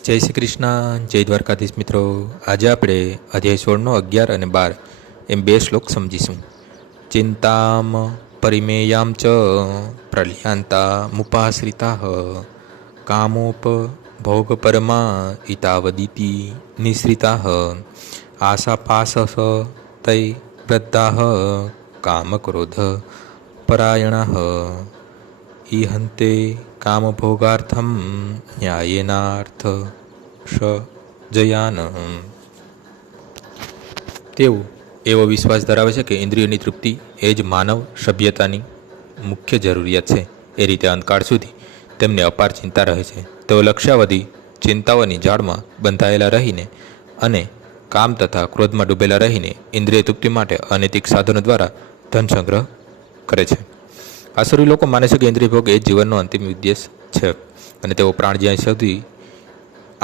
જય શ્રી કૃષ્ણ, જય દ્વારકાધીશ મિત્રો. આજે આપણે અધ્યાય 16નો 11 અને 12 એમ બે શ્લોક સમજીશું. ચિંતામ પરિમેયામ ચ પ્રલયાંતા મુપાશ્રિતા કામોપ ભોગ પરમા ઇતાવદિતિ નિશ્રિતા આશાપાસ તૈ વૃદ્ધા કામક્રોધ પરાયણા ઈહંતે કામભોગાર્થમ ન્યાયેનાર્થ જયાન. તેઓ એવો વિશ્વાસ ધરાવે છે કે ઇન્દ્રિયોની તૃપ્તિ એ જ માનવ સભ્યતાની મુખ્ય જરૂરિયાત છે. એ રીતે અંતકાળ સુધી તેમને અપાર ચિંતા રહે છે. તેઓ લક્ષ્યાવધિ ચિંતાઓની જાળમાં બંધાયેલા રહીને અને કામ તથા ક્રોધમાં ડૂબેલા રહીને ઇન્દ્રિય તૃપ્તિ માટે અનૈતિક સાધનો દ્વારા ધન સંગ્રહ કરે છે. આસુરી લોકો માને છે કે ઇન્દ્રિય ભોગ એ જીવનનો અંતિમ ઉદ્દેશ છે અને તેઓ પ્રાણ જ્યાં સુધી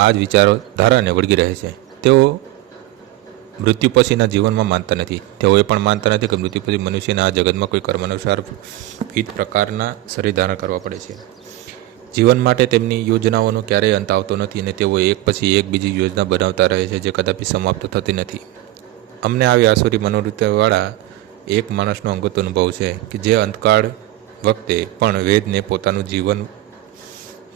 આ જ વિચારો ધારાને વળગી રહે છે. તેઓ મૃત્યુ પછીના જીવનમાં માનતા નથી. તેઓ એ પણ માનતા નથી કે મૃત્યુ પછી મનુષ્યના આ જગતમાં કોઈ કર્મ અનુસાર વિવિધ પ્રકારના શરીર ધારણ કરવા પડે છે. જીવન માટે તેમની યોજનાઓનો ક્યારેય અંત આવતો નથી અને તેઓ એક પછી એક બીજી યોજના બનાવતા રહે છે જે કદાપી સમાપ્ત થતી નથી. અમને આવી આસુરી મનોવૃત્તિવાળા એક માણસનો અંગત અનુભવ છે કે જે અંતકાળ વખતે પણ વેદને પોતાનું જીવન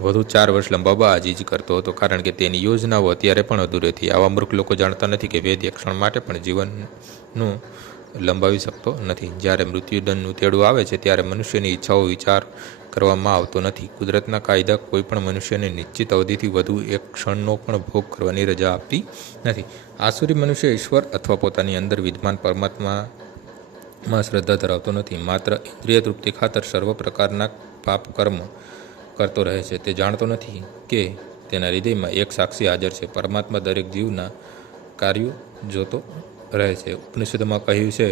વધુ 4 વર્ષ લંબાવવા આજીજ કરતો હતો, કારણ કે તેની યોજનાઓ અત્યારે પણ અધૂરી હતી. આવા મૂર્ખ લોકો જાણતા નથી કે વેદ એક ક્ષણ માટે પણ જીવનનું લંબાવી શકતો નથી. જ્યારે મૃત્યુદંડનું તેડું આવે છે ત્યારે મનુષ્યની ઈચ્છાઓ વિચાર કરવામાં આવતો નથી. કુદરતના કાયદા કોઈ પણ મનુષ્યને નિશ્ચિત અવધિથી વધુ એક ક્ષણનો પણ ભોગ કરવાની રજા આપતી નથી. આસુરી મનુષ્ય ઈશ્વર અથવા પોતાની અંદર વિદ્યમાન પરમાત્મામાં શ્રદ્ધા ધરાવતો નથી. માત્ર ઇન્દ્રિય તૃપ્તિ ખાતર સર્વ પ્રકારના પાપ કર્મ કરતો રહે છે. તે જાણતો નથી કે તેના હૃદયમાં એક સાક્ષી હાજર છે. પરમાત્મા દરેક જીવના કાર્યો જોતો રહે છે. ઉપનિષદમાં કહ્યું છે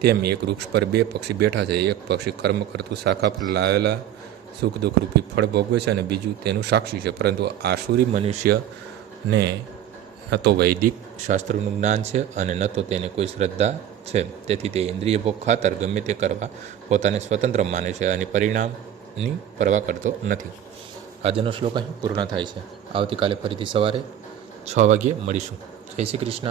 તેમ એક વૃક્ષ પર 2 પક્ષી બેઠા છે. એક પક્ષી કર્મ કરતું શાખા પર લાવેલા સુખ દુઃખ રૂપી ફળ ભોગવે છે અને બીજું તેનું સાક્ષી છે. પરંતુ આસુરી મનુષ્યને ન તો વૈદિક શાસ્ત્રોનું જ્ઞાન છે અને ન તો તેને કોઈ શ્રદ્ધા છે. તેથી તે ઇન્દ્રિય ભોગ ખાતર ગમે તે કરવા પોતાને સ્વતંત્ર માને છે અને પરિણામની પરવા કરતો નથી. આજનો શ્લોક અહીં પૂર્ણ થાય છે. આવતીકાલે ફરીથી સવારે 6 વાગ્યે મળીશું. જય શ્રી કૃષ્ણ.